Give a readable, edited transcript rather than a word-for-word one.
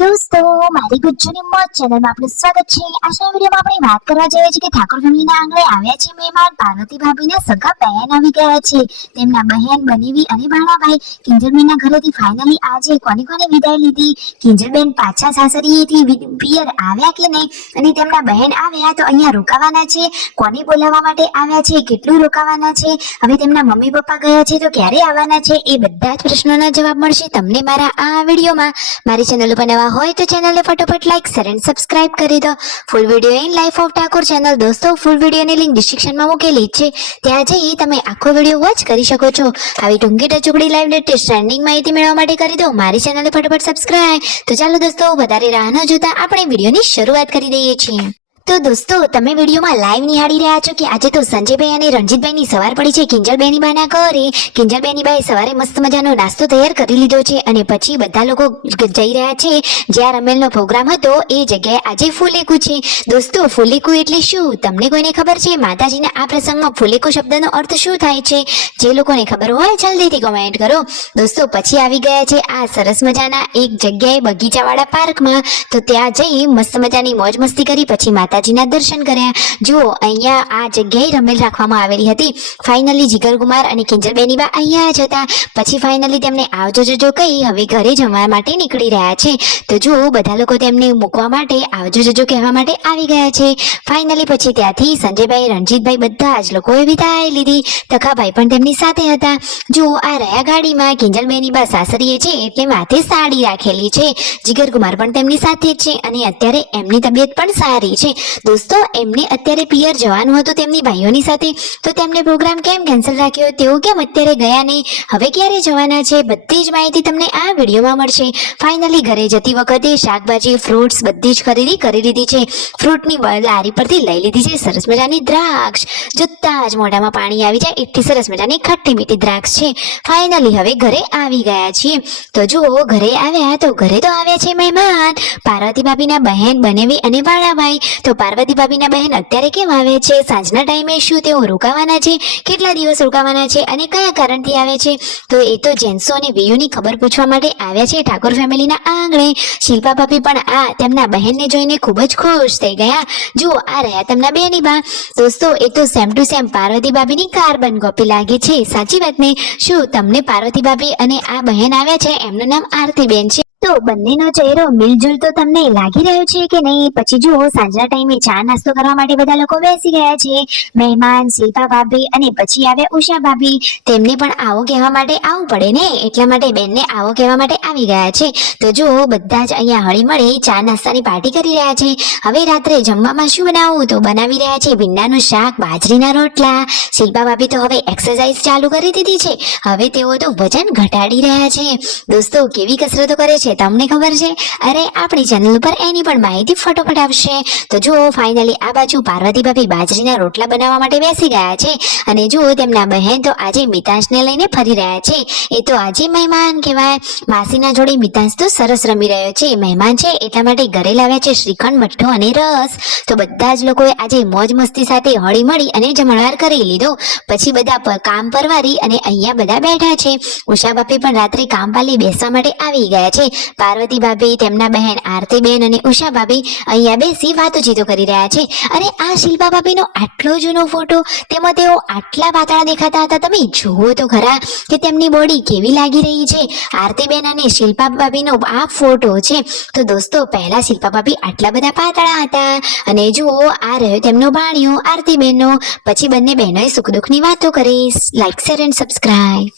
દોસ્તો મારી ગુજ્જુની મોજ ચેનલમાં આપનું સ્વાગત છે। આજના વિડીયોમાં આપણે વાત કરવા જઈએ છીએ કે ઠાકોર ફેમિલીના આંગણે આવ્યા છે મહેમાન પાર્વતી ભાભીના સગા બહેન આવી ગયા છે। તેમના બહેન બનેવી અને ભાણાભાઈ કિંજલબેનના ઘરેથી ફાઇનલી આજે કોને કોને વિદાય લીધી, કિંજલબેન પાછા સાસરીએથી પિયર આવ્યા કે નહીં, અને તેમના બહેન આવ્યા તો અહીંયા રોકાવાના છે, કોને બોલાવવા માટે આવ્યા છે, કેટલું રોકાવાના છે, હવે તેમના મમ્મી પપ્પા ગયા છે તો ક્યારે આવવાના છે, એ બધા જ પ્રશ્નોના જવાબ મળશે તમને મારા આ વિડીયોમાં। મારી ચેનલ ઉપર નવા હોય તો ચેનલને ફટાફટ લાઈક શેર અને સબસ્ક્રાઇબ કરી દો। Full video in life of Thakor channel દોસ્તો ફૂલ વિડીયોની લિંક ડિસ્ક્રિપ્શનમાં મૂકેલી છે, ત્યાં જઈ તમે આખો વિડીયો વોચ કરી શકો છો। આવી ટૂંકી ટચુકડી લાઈવ લેટેસ્ટ ટ્રેન્ડિંગ માહિતી મેળવવા માટે કરી દો મારી ચેનલને ફટાફટ સબસ્ક્રાઇબ। તો ચાલો દોસ્તો વધારે રાહ ન જોતા આપણે વિડીયોની શરૂઆત કરી દઈએ છીએ। તો દોસ્તો તમે વિડીયોમાં લાઈવ નિહાળી રહ્યા છો કે આજે તો સંજયભાઈ અને રણજીતભાઈની સવાર પડી છે કિંજલબેની બાના ઘરે। કિંજલબેની બાએ સવારે મસ્ત મજાનો નાસ્તો તૈયાર કરી લીધો છે અને પછી બધા લોકો જઈ રહ્યા છે જ્યાં રમેલનો પ્રોગ્રામ હતો એ જગ્યાએ આજે ફૂલેકું છે। દોસ્તો ફૂલેકું એટલે શું તમને કોઈને ખબર છે? માતાજીના આ પ્રસંગમાં ફૂલેકું શબ્દનો અર્થ શું થાય છે? જે લોકોને ખબર હોય જલ્દીથી કોમેન્ટ કરો। દોસ્તો પછી આવી ગયા છે આ સરસ મજાના એક જગ્યાએ બગીચાવાળા પાર્કમાં, તો ત્યાં જઈ મસ્ત મજાની મોજ મસ્તી કરી પછી માતાજીના દર્શન કર્યા। જુઓ અહીંયા આ જગ્યાએ રમેલ રાખવામાં આવેલી હતી। ફાઇનલી જીગરકુમાર અને કિંજલબેની બા અહીંયા જ હતા। પછી ફાઇનલી તેમને આવજો જજો કહી હવે ઘરે જવા માટે નીકળી રહ્યા છે। તો જુઓ બધા લોકો તેમને મૂકવા માટે આવજો જજો કહેવા માટે આવી ગયા છે। ફાઇનલી પછી ત્યાંથી સંજયભાઈ રણજીતભાઈ બધા જ લોકોએ વિદાય લીધી, તખાભાઈ પણ તેમની સાથે હતા। જુઓ આ રહ્યા ગાડીમાં, કિંજલબેની બા સાસરીએ છે એટલે માથે સાડી રાખેલી છે, જીગરકુમાર પણ તેમની સાથે જ છે અને અત્યારે એમની તબિયત પણ સારી છે। દોસ્તો એમને અત્યારે પિયર જવાનું હતું તેમની ભાઈઓની સાથે, તો તેમને પ્રોગ્રામ કેમ કેન્સલ રાખ્યો, તેઓ કેમ અત્યારે ગયા નહીં, હવે ક્યારે જવાના છે, બધી જ માહિતી તમને આ વિડીયોમાં મળશે। ફાઇનલી ઘરે જતી વખતે શાકભાજી ફ્રૂટ્સ બધી જ ખરીદી કરી લીધી છે। ફ્રૂટની લારી પરથી લઈ લીધી છે સરસ મજાની દ્રાક્ષ, જોતા જ મોઢામાં પાણી આવી જાય એટલી સરસ મજાની ખટ્ટી મીઠી દ્રાક્ષ છે। ફાઇનલી હવે ઘરે આવી ગયા છીએ। તો જુઓ ઘરે આવ્યા તો ઘરે તો આવ્યા છે મહેમાન પાર્વતી ભાભીના બહેન બનેવી અને ભાણાભાઈ। તો પાર્વતી ભાભીના બહેન અત્યારે કેમ આવે છે, સાંજના ટાઈમે શું તેઓ રોકાવાના છે, કેટલા દિવસ રોકાવાના છે અને કયા કારણથી આવે છે, તો એ તો જેન્સો અને વિયુની ખબર પૂછવા માટે આવ્યા છે ઠાકોર ફેમિલીના આંગણે। શિલ્પા ભાભી પણ આ તેમના બહેનને જોઈને ખૂબ જ ખુશ થઈ ગયા। જુઓ આ રહ્યા તેમના બેની બા। દોસ્તો એ તો સેમ ટુ સેમ પાર્વતી ભાભીની કાર્બન કોપી લાગે છે, સાચી વાત ને? શું તમને પાર્વતી ભાભી અને આ બહેન આવ્યા છે એમનું નામ આરતીબેન છે, તો બંનેનો ચહેરો મિલજુલ તો તમને લાગી રહ્યો છે કે નહીં? પછી જુઓ સાંજના ટાઈમે ચા નાસ્તો કરવા માટે બધા લોકો બેસી ગયા છે, મહેમાન શિલ્પા ભાભી અને પછી આવ્યા ઉષા ભાભી। તેમને પણ આવો કહેવા માટે આવવું પડે ને, એટલા માટે બેનને આવો કહેવા માટે આવી ગયા છે। તો જુઓ બધા જ અહીંયા હળી મળી ચા નાસ્તાની પાર્ટી કરી રહ્યા છે। હવે રાત્રે જમવામાં શું બનાવવું, તો બનાવી રહ્યા છે ભીંડાનું શાક, બાજરીના રોટલા। શિલ્પા ભાભી તો હવે એક્સરસાઇઝ ચાલુ કરી દીધી છે, હવે તેઓ તો વજન ઘટાડી રહ્યા છે। દોસ્તો કેવી કસરતો કરે છે તમને ખબર છે? અરે આપણી ચેનલ ઉપર એની પણ માહિતી ફટોફટ આવશે। તો જુઓ ફાઇનલી આ બાજુ પાર્વતી ભાભી બાજરીના રોટલા બનાવવા માટે બેસી ગયા છે અને જુઓ તેમના બહેન તો આજે મિતાંશને લઈને ફરી રહ્યા છે। એ તો આજે મહેમાન કહેવાય, માસીના જોડે મિતાંશ તો સરસ રમી રહ્યો છે, મહેમાન છે એટલા માટે ઘરે લાવ્યા છે શ્રીખંડ, મઠ્ઠો અને રસ। તો બધા જ લોકોએ આજે મોજ મસ્તી સાથે હળી મળી અને જમણવાર કરી લીધો। પછી બધા કામ પરવારી અને અહીંયા બધા બેઠા છે। ઉષા ભાભી પણ રાત્રે કામ પાલી બેસવા માટે આવી ગયા છે। પાર્વતી ભાભી, તેમના બહેન આરતીબેન અને ઉષા ભાભી અહીંયા બેસી વાતોચીતો કરી રહ્યા છે। અને આ શિલ્પા ભાભીનો આટલો જૂનો ફોટો, તેમાં તેઓ આટલા પાતળા દેખાતા હતા, તમે જુઓ તો ખરા કે તેમની બોડી કેવી લાગી રહી છે। આરતીબેન અને શિલ્પા ભાભીનો આ ફોટો છે। તો દોસ્તો પહેલા શિલ્પા ભાભી આટલા બધા પાતળા હતા અને જુઓ આ રહ્યો તેમનો ભાણિયો આરતીબેનનો। પછી બંને બહેનોએ સુખ દુઃખની વાતો કરી। Like share and subscribe.